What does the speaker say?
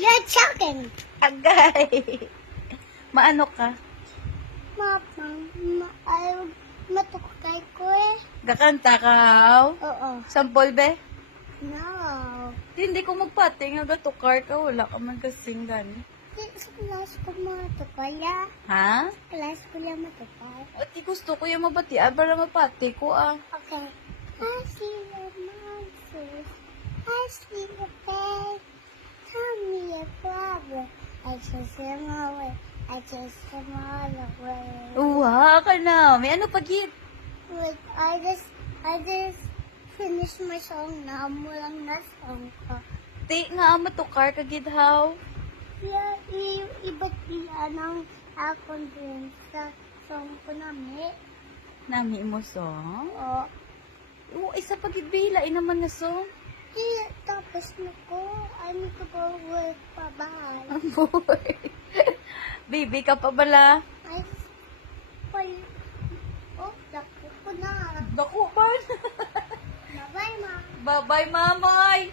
You're choking. Agay. Maano ka? Ayaw matukay ko eh. Gakanta ka, haw? Oo. Sampol, be? No. Hindi ko magpati nga gatukar ka. Wala ka man kasing gani. Sa class ko matukay ah. Ha? Sa class ko lang matukay. At gusto ko yung mabati. Para mapati ko, ah. Okay. I see your monsters. I see your face. Tell me your problem. I chase them away. I chase them all away. Uwa ka na. May ano pagit? Wait, I just finished my song na. Amo lang na song ko. Ti nga matukar ka gid, haw? Yeah, iba't iyan ang akong din sa song ko na may. Nami mo song? O, Oo, isa pagit bila. Inaman na song. tapos na ko. I need to go work pa. Bye. Ang boy. Baby ka pa bala? I oh, dako ko na. Dako ba? Bye-bye, ma. Bye-bye, mamay.